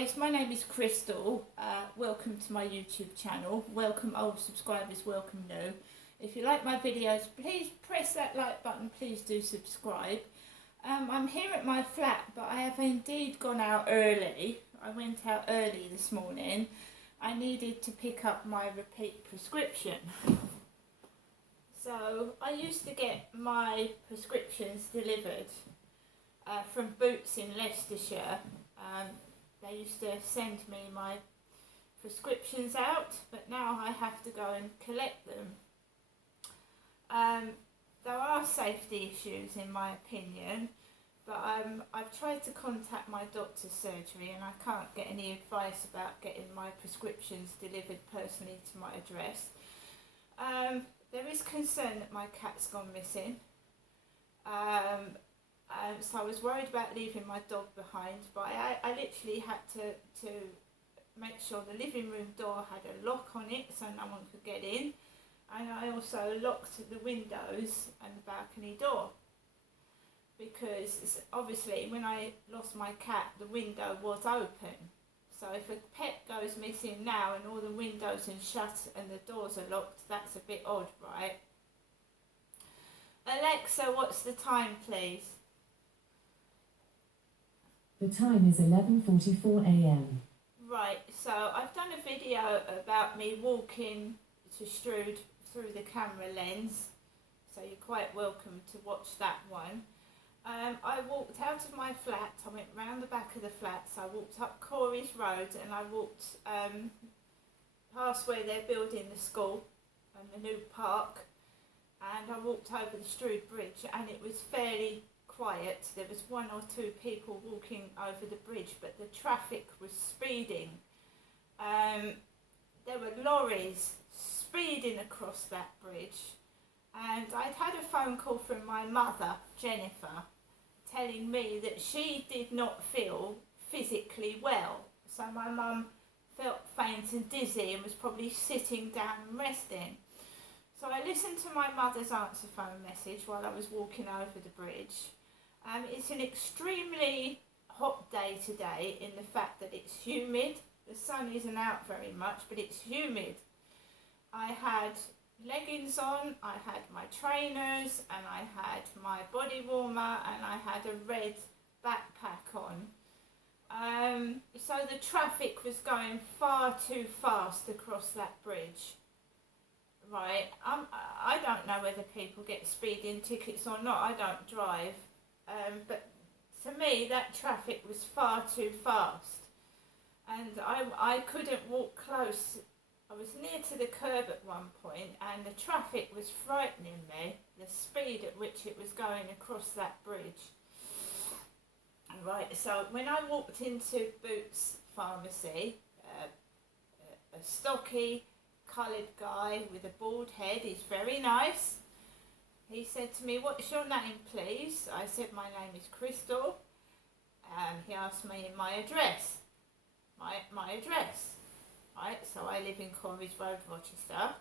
guys, my name is Crystal. Welcome to my YouTube channel. Welcome old subscribers, welcome new. If you like my videos, please press that like button, please do subscribe. I'm here at my flat, but I have indeed gone out early. I went out early this morning. I needed to pick up my repeat prescription. So I used to get my prescriptions delivered from Boots in Leicestershire. They used to send me my prescriptions out, but now I have to go and collect them. There are safety issues in my opinion, but I've tried to contact my doctor's surgery and I can't get any advice about getting my prescriptions delivered personally to my address. There is concern that my cat's gone missing. So I was worried about leaving my dog behind, but I literally had to make sure the living room door had a lock on it so no one could get in, and I also locked the windows and the balcony door, because obviously when I lost my cat the window was open, so if a pet goes missing now and all the windows are shut and the doors are locked, that's a bit odd, right? Alexa, what's the time please? The time is 11:44 a.m. Right, so I've done a video about me walking to Strood through the camera lens, so you're quite welcome to watch that one. I walked out of my flat, I went round the back of the flat, so I walked up Corey's Road and I walked past where they're building the school and the new park, and I walked over the Strood Bridge and it was fairly quiet. There was one or two people walking over the bridge, but the traffic was speeding. There were lorries speeding across that bridge, and I'd had a phone call from my mother, Jennifer, telling me that she did not feel physically well. So my mum felt faint and dizzy and was probably sitting down and resting. So I listened to my mother's answer phone message while I was walking over the bridge. It's an extremely hot day today in the fact that it's humid. The sun isn't out very much, but it's humid. I had leggings on, I had my trainers, and I had my body warmer, and I had a red backpack on. So the traffic was going far too fast across that bridge. Right, I don't know whether people get speeding tickets or not, I don't drive. But to me that traffic was far too fast, and I couldn't walk close. I was near to the curb at one point and the traffic was frightening me, the speed at which it was going across that bridge. Right, so when I walked into Boots Pharmacy, a stocky coloured guy with a bald head, he's very nice. He said to me, "What's your name, please?" I said, "My name is Crystal." He asked me my address. My address. Right, so I live in Corey's Road, Rochester.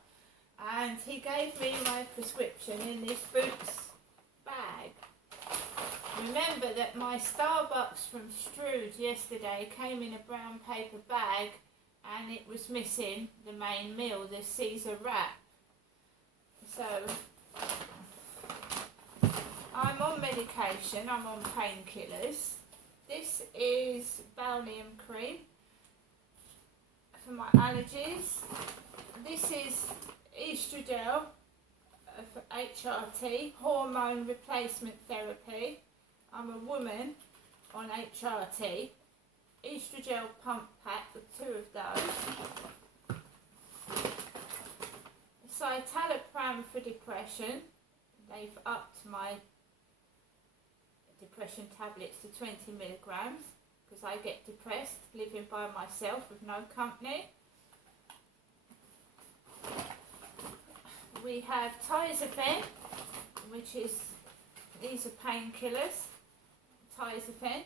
And he gave me my prescription in this Boots bag. Remember that my Starbucks from Strood yesterday came in a brown paper bag and it was missing the main meal, the Caesar wrap. So I'm on medication, I'm on painkillers. This is Balneum cream for my allergies. This is Estradiol for HRT, hormone replacement therapy. I'm a woman on HRT. Estradiol pump pack with 2 of those. Citalopram for depression. They've upped my depression tablets to 20 milligrams because I get depressed living by myself with no company. We have Tizafen, which is, these are painkillers, Tizafen.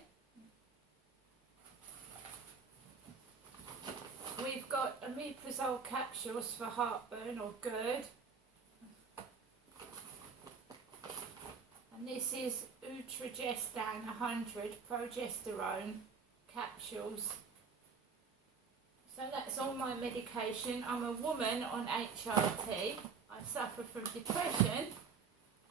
We've got omeprazole capsules for heartburn or GERD. And this is Utrogestan 100 progesterone capsules So that's all my medication. I'm a woman on HRT. I suffer from depression,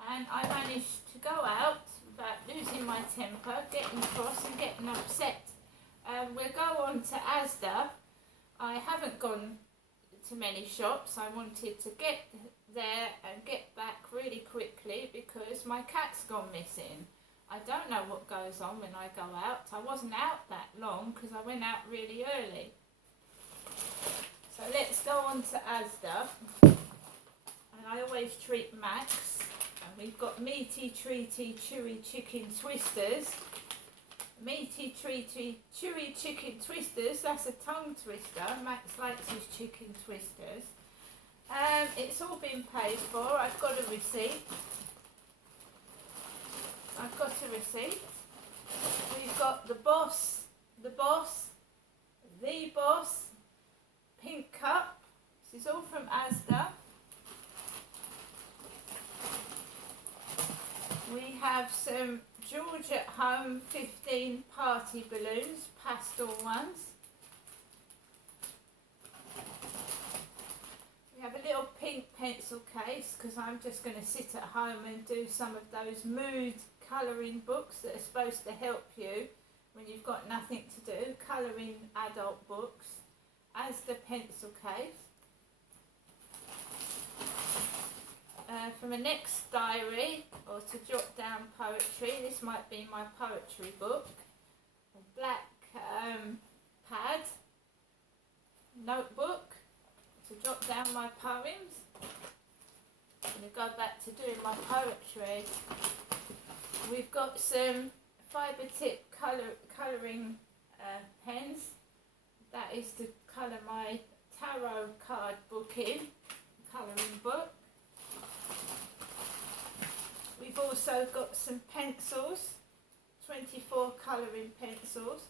and I managed to go out without losing my temper, getting cross and getting upset. We'll go on to Asda. I haven't gone to many shops. I wanted to get there and get back really quickly because my cat's gone missing. I don't know what goes on when I go out. I wasn't out that long because I went out really early. So let's go on to Asda. And I always treat Max. And we've got meaty, treaty, chewy chicken twisters. Meaty, treaty, chewy chicken twisters. That's a tongue twister. Max likes his chicken twisters. It's all been paid for. I've got a receipt. We've got the Boss, pink cup. This is all from Asda. We have some George at Home 15 party balloons, pastel ones. We have a little pink pencil case because I'm just going to sit at home and do some of those mood colouring books that are supposed to help you when you've got nothing to do, colouring adult books. Asda pencil case. From a next diary, or to jot down poetry, this might be my poetry book. A black pad, notebook, to jot down my poems. I'm going to go back to doing my poetry. We've got some fibre tip colouring pens. That is to colour my tarot card book in, colouring book. We've also got some pencils, 24 colouring pencils.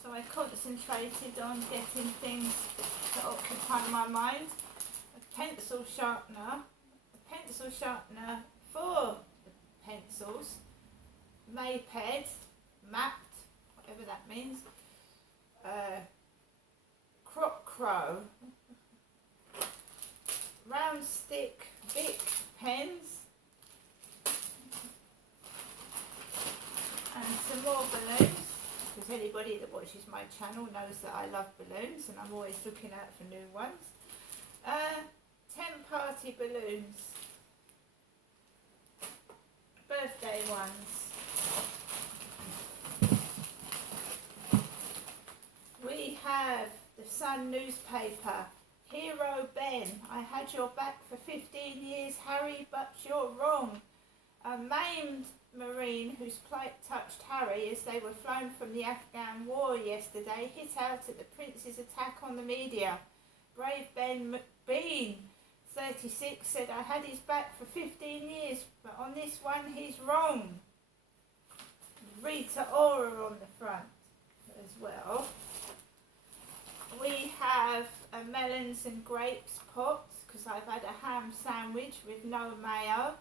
So I concentrated on getting things to occupy my mind. A pencil sharpener for the pencils, Maped, mapped, whatever that means, Crow, round stick, Bic pens, and some more balloons, because anybody that watches my channel knows that I love balloons and I'm always looking out for new ones. 10 party balloons, birthday ones. We have the Sun newspaper, Hero Ben, I had your back for 15 years, Harry, but you're wrong. A maimed Marine whose plight touched Harry as they were flown from the Afghan war yesterday hit out at the Prince's attack on the media. Brave Ben McBean, 36, said I had his back for 15 years, but on this one he's wrong. Rita Ora on the front as well. We have a melons and grapes pot because I've had a ham sandwich with no mayo.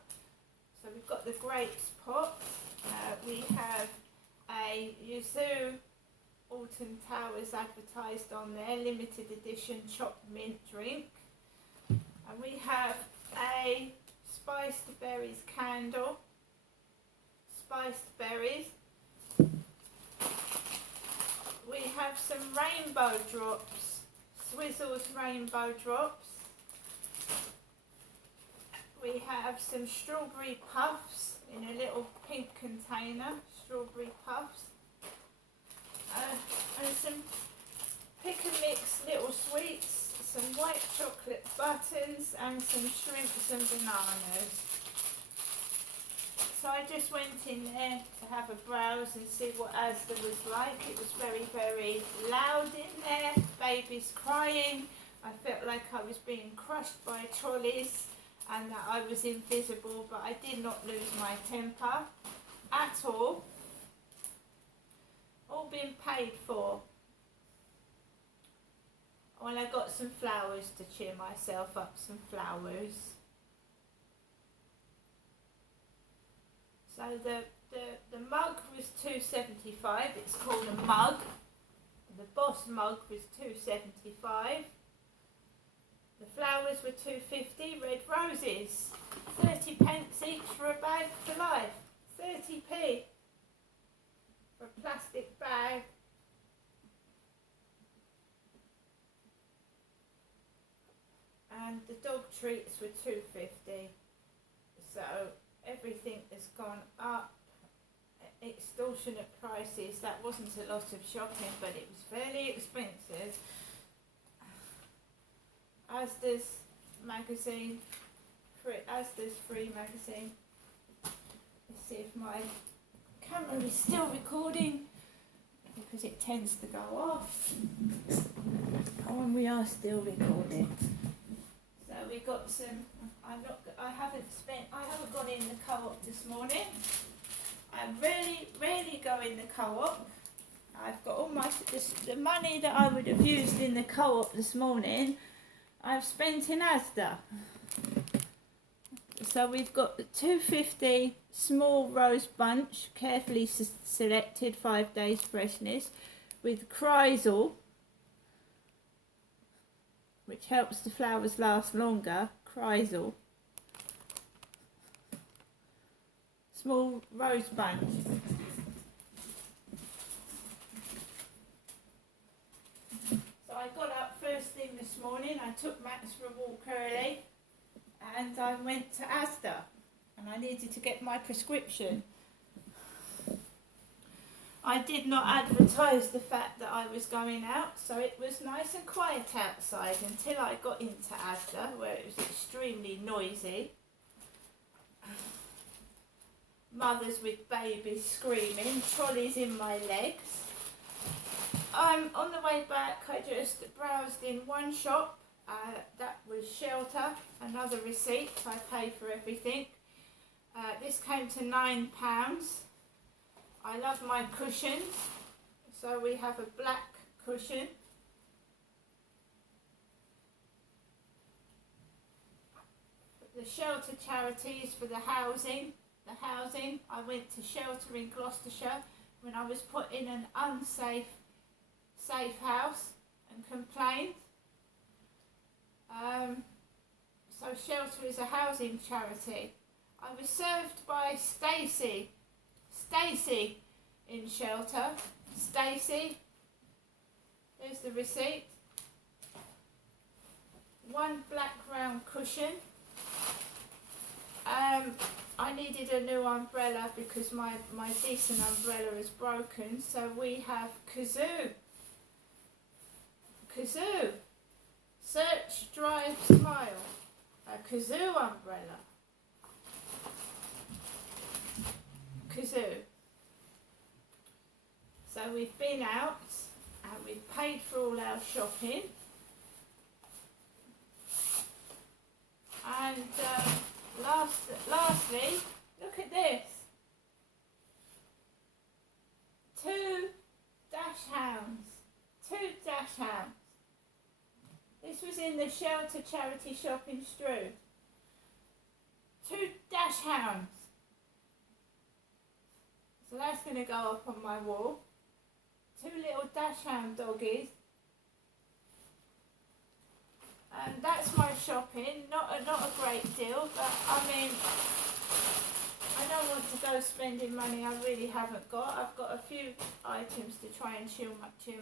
So we've got the grapes pot. We have a Yuzu Alton Towers advertised on there, limited edition chopped mint drink. And we have a spiced berries candle, spiced berries. We have some rainbow drops, Swizzles rainbow drops. We have some strawberry puffs in a little pink container, strawberry puffs. And some pick and mix little sweets, some white chocolate buttons and some shrimps and bananas. So I just went in there to have a browse and see what Asda was like. It was very, very loud in there, babies crying. I felt like I was being crushed by trolleys and that I was invisible, but I did not lose my temper at all. All been paid for. Well, I got some flowers to cheer myself up, some flowers. So the mug was $2.75. It's called a mug. The Boss mug was £2.75. The flowers were £2.50. Red roses, 30p each for a bag for life. 30p for a plastic bag. And the dog treats were £2.50. So everything has gone up. Extortionate prices. That wasn't a lot of shopping, but it was fairly expensive. Asda's magazine, Asda's free magazine. Let's see if my camera is still recording, because it tends to go off. Oh, and we are still recording. So we got some. I haven't gone in the co-op this morning. I rarely go in the co-op. I've got all the money that I would have used in the co-op this morning, I've spent in Asda. So we've got the £2.50 small rose bunch, carefully selected, 5 days freshness, with Chrysal, which helps the flowers last longer. Chrysal. Small rose bunch. So I got up first thing this morning, I took Max for a walk early, and I went to Asda, and I needed to get my prescription. I did not advertise the fact that I was going out, so it was nice and quiet outside until I got into Asda, where it was extremely noisy. Mothers with babies screaming, trolleys in my legs. On the way back, I just browsed in one shop. That was Shelter, another receipt. I paid for everything. This came to £9. I love my cushions, so we have a black cushion. The Shelter charities for the housing. I went to Shelter in Gloucestershire when I was put in an unsafe safe house and complained. So Shelter is a housing charity. I was served by Stacey in Shelter. Stacey, there's the receipt. One black round cushion. I needed a new umbrella because my decent umbrella is broken, so we have Kazoo. Search, Drive, Smile. A Kazoo umbrella. Kazoo. So we've been out and we've paid for all our shopping. And lastly, look at this. 2 dash hounds. 2 dash hounds. This was in the Shelter charity shop in Strood. 2 dash hounds. So that's going to go up on my wall. 2 little dash hound doggies. And that's my shopping. Not a great deal, but I mean, I don't want to go spending money I really haven't got. I've got a few items to try and cheer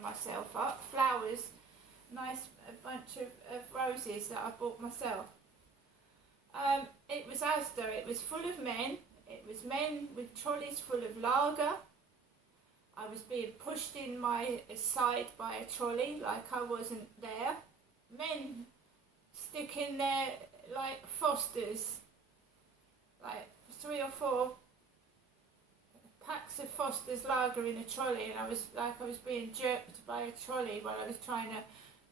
myself up. Flowers, a bunch of roses that I bought myself. It was Asda. It was full of men. It was men with trolleys full of lager. I was being pushed in my side by a trolley like I wasn't there. Men sticking there like Fosters, like 3 or 4 packs of Foster's lager in a trolley, and I was being jerked by a trolley while I was trying to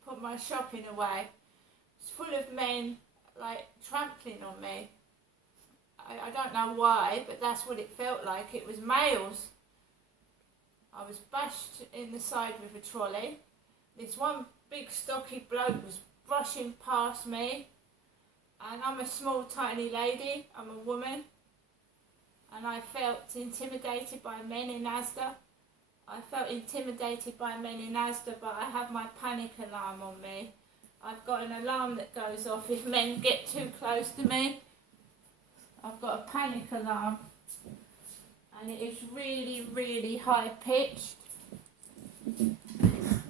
put my shopping away. It's full of men like trampling on me. I don't know why, but that's what it felt like. It was males. I was bashed in the side with a trolley. This one big stocky bloke was brushing past me, and I'm a small tiny lady, I'm a woman, and I felt intimidated by men in Asda. I felt intimidated by men in Asda, but I have my panic alarm on me. I've got an alarm that goes off if men get too close to me. I've got a panic alarm, and it is really, really high pitched.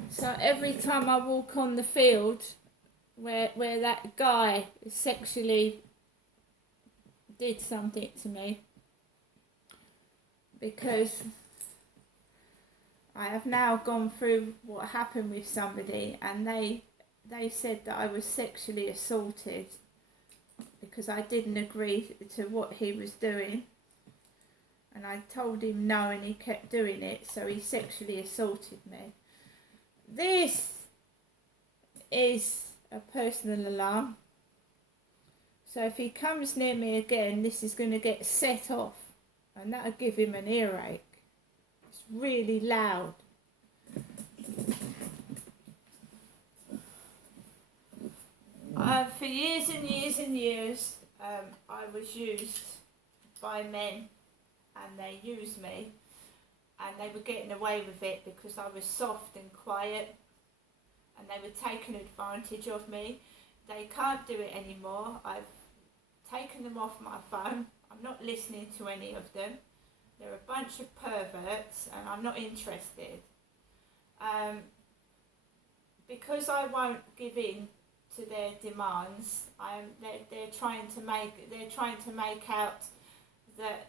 So every time I walk on the field where that guy sexually did something to me, because I have now gone through what happened with somebody, and they said that I was sexually assaulted because I didn't agree to what he was doing, and I told him no and he kept doing it, so he sexually assaulted me. This is a personal alarm, so if he comes near me again, this is going to get set off, and that'll give him an earache. It's really loud. For years and years and years, I was used by men, and they used me, and they were getting away with it because I was soft and quiet, and they were taking advantage of me. They can't do it anymore. I've taken them off my phone. I'm not listening to any of them. They're a bunch of perverts, and I'm not interested. Because I won't give in to their demands, they're trying to make out that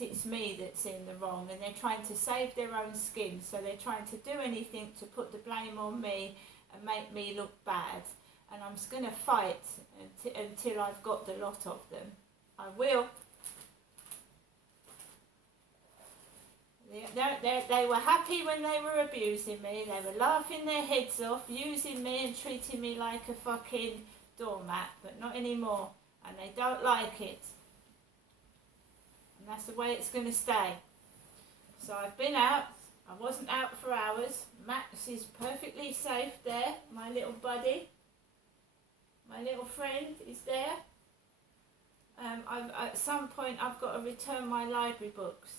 it's me that's in the wrong, and they're trying to save their own skin. So they're trying to do anything to put the blame on me and make me look bad. And I'm just going to fight until I've got the lot of them. I will. They were happy when they were abusing me. They were laughing their heads off, using me and treating me like a fucking doormat, but not anymore. And they don't like it. And that's the way it's going to stay. So I've been out. I wasn't out for hours. Max is perfectly safe there, my little buddy. My little friend is there. At some point I've got to return my library books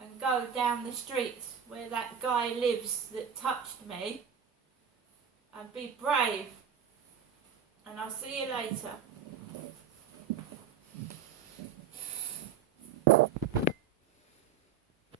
and go down the street where that guy lives that touched me, and be brave. And I'll see you later.